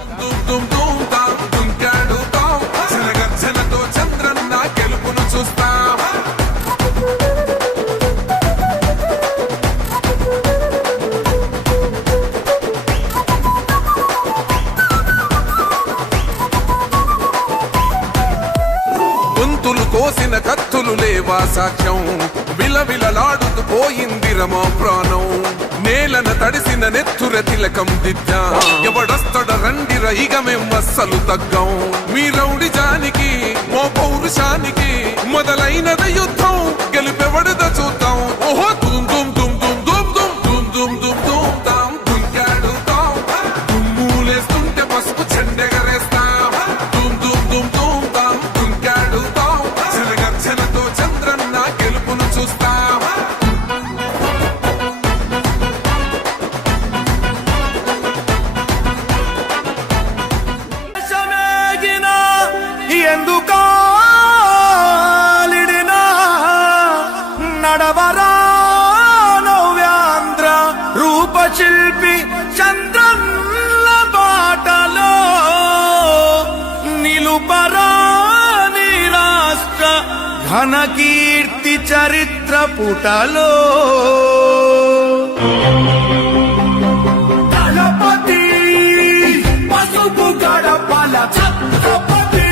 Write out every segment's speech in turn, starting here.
Dum dum dum dum. పోయిందిరమా ప్రాణం. నేలన తడిసిన నెత్తుర తిలకం దిద్దా. ఎవడొస్తడ రండిర ఇక మేం అస్సలు తగ్గం. మీ రౌడి జానికి మో పౌరుషానికి మొదలైనద యుద్ధం. గెలుపెవడద చూద్దాం. ఓహో పుటలో దళపతి పసుపు గడపల ఛత్రపతి.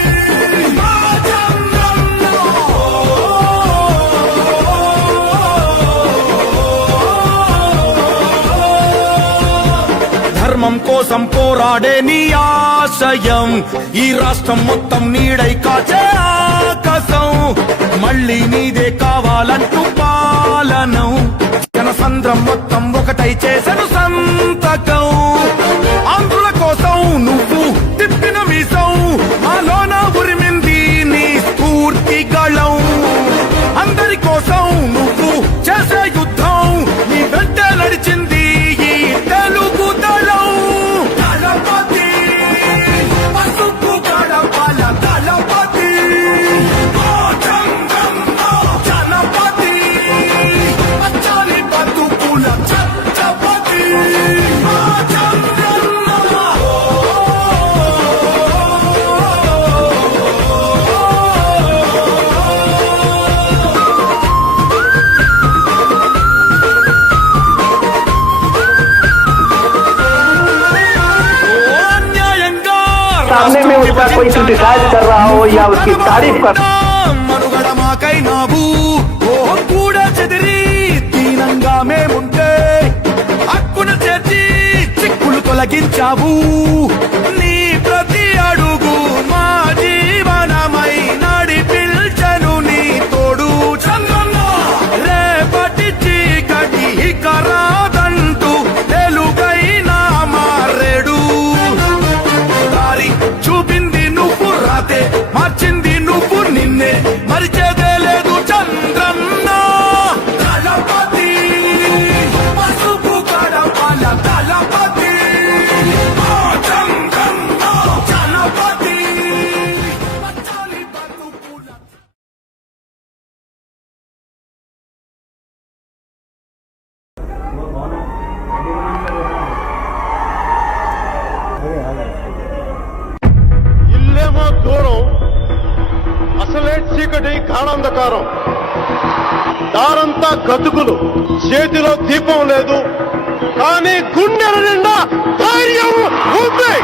ధర్మం కోసం పోరాడే నీ ఆశయం ఈ రాష్ట్రం మొత్తం నీడై కాచే ఆకాశం మళ్ళీ నీదే కావాలంటూ పాలనం. జనసంద్రం మొత్తం ఒకటై చేసెను సంతకం. ఆంధ్రుల కోసం నువ్వు తిప్పిన మీసం మాలోన ఉరిమింది నీ స్ఫూర్తి గళం. అందరి కోసం నువ్వు చేసే भैया उसकी तारीफ कर మేముంటే హక్కును చేర్చి చిక్కులు తొలగించావు. గాఢంధకారం దారంతా గతుకులు. చేతిలో దీపం లేదు. కానీ గుండెల నిండా ధైర్యం ఉంది.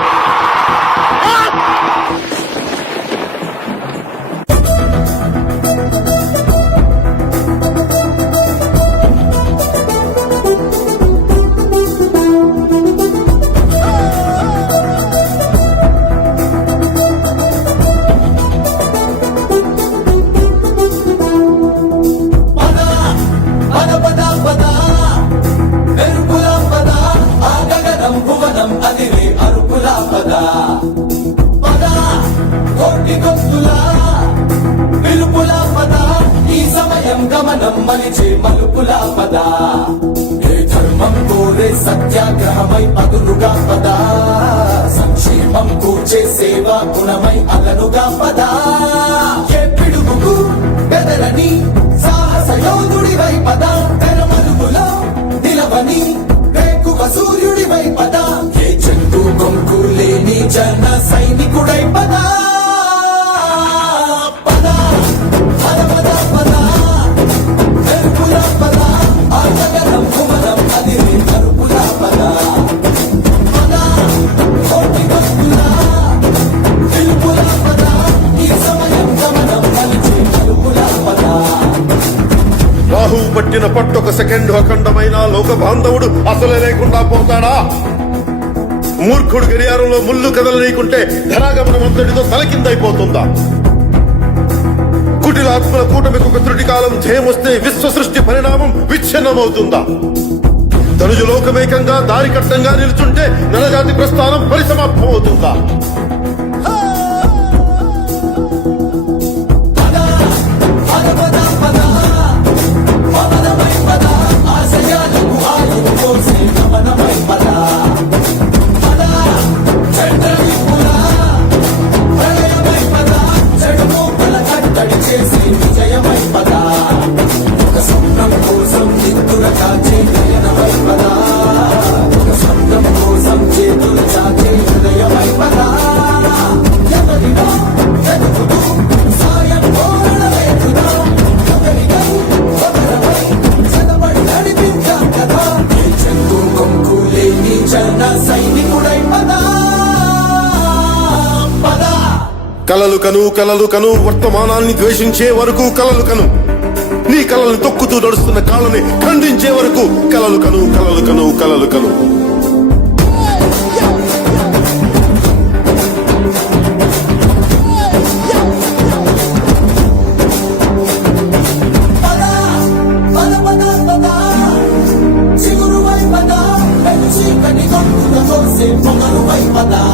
అదనుగా పదా చెప్పిడుకు బెదరని సాహస యోధుడివై పద తెరమలుగులో నిలవని రేకువ సూర్యుడివై పద ఏ చెట్టు కొంకు లేని జన సైనికుడై పదా పుట్టిన పట్టొక సెకండ్ అఖండమైన లోక బాంధవుడు అసలే లేకుండా పోతాడా? మూర్ఖుడు గడియారంలో ముళ్ళు కథలు లేకుంటే అంతటితో తలకిందైపోతుందా? కుటిలాత్మల కూటమికి ఒక త్రుటి కాలం జయమొస్తే విశ్వ సృష్టి పరిణామం విచ్ఛిన్నమవుతుందా? తనుజు లోకమేకంగా దారికట్టంగా నిలుచుంటే నరజాతి ప్రస్థానం పరిసమాప్తం అవుతుందా కలలు కను కలలు కను వర్తమానాన్ని ద్వేషించే వరకు కలలు కను. నీ కలలను తొక్కుతూ నడుస్తున్న కాలని ఖండించే వరకు కలలు కను కలలు కను కలలు కను. పదా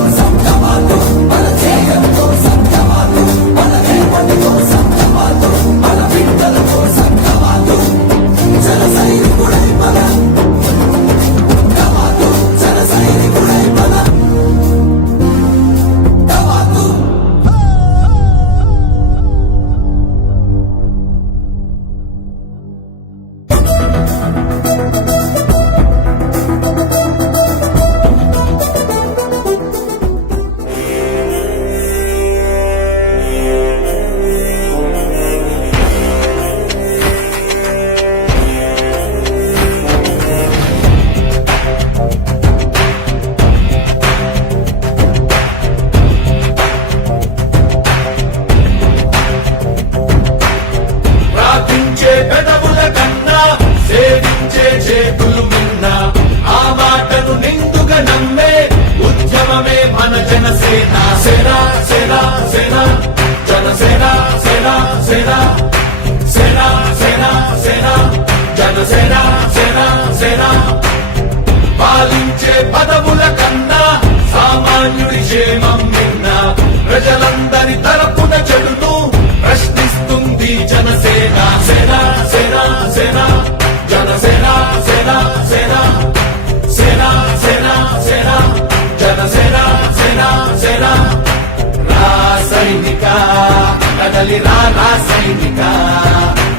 కదలి రా సైనిక.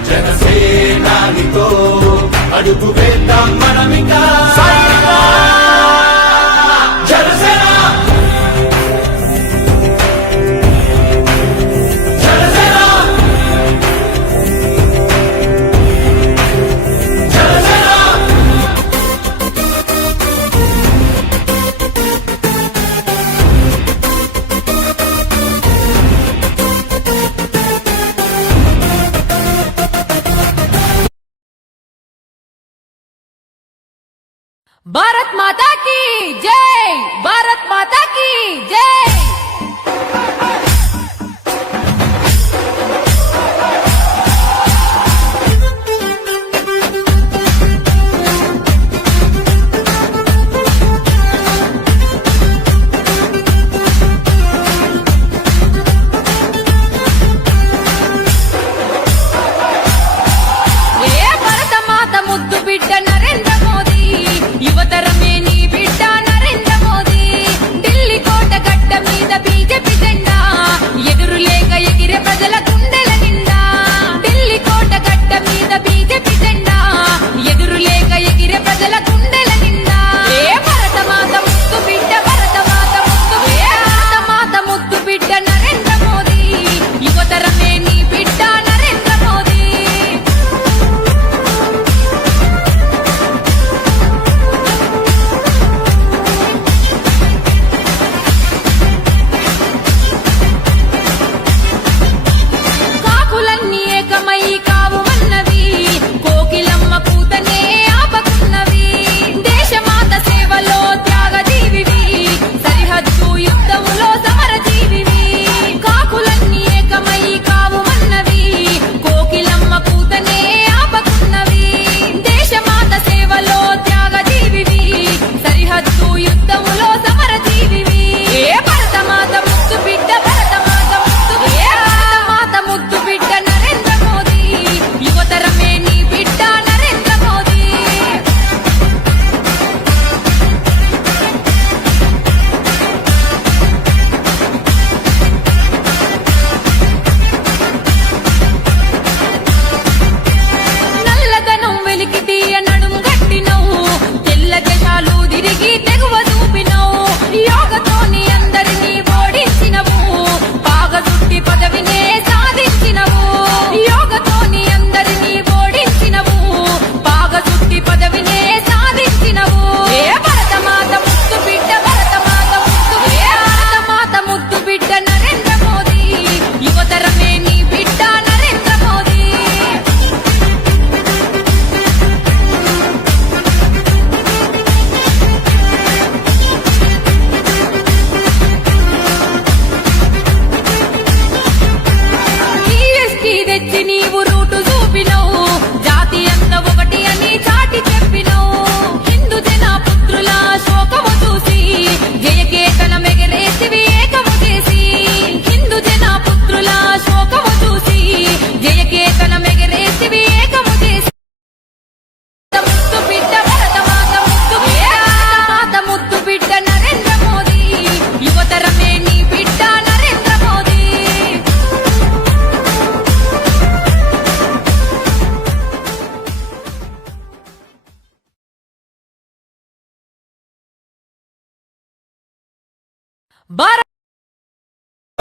జనసేనానితో అడుగు వేద్దాం మనమిక. సైనికా!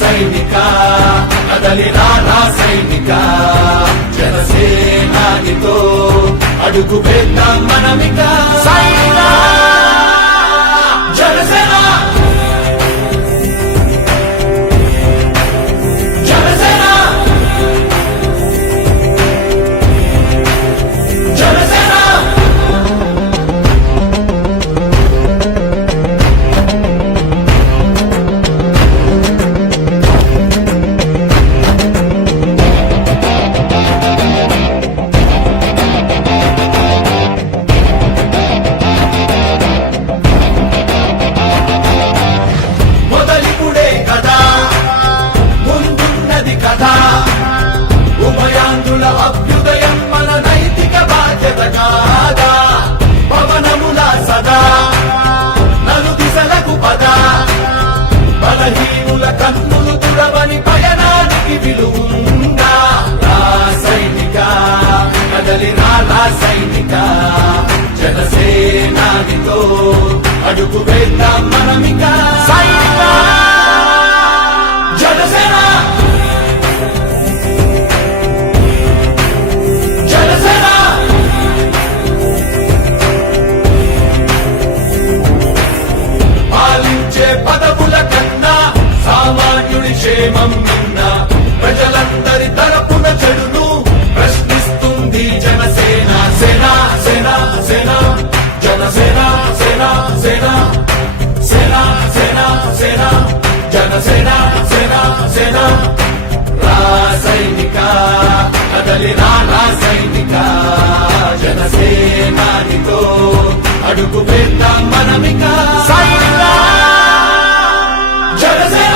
సైనిక కదలిరా నా సైనిక జనసేనానితో అడుగు పెద్ద మనమిక. సైనికా వేద్దాం మనమిక సేనా సేనా సేనా సేనా సేనా జనసేన సేనా సేనా కదలి అడుగు వేద్దాం మనమిక. జనసేన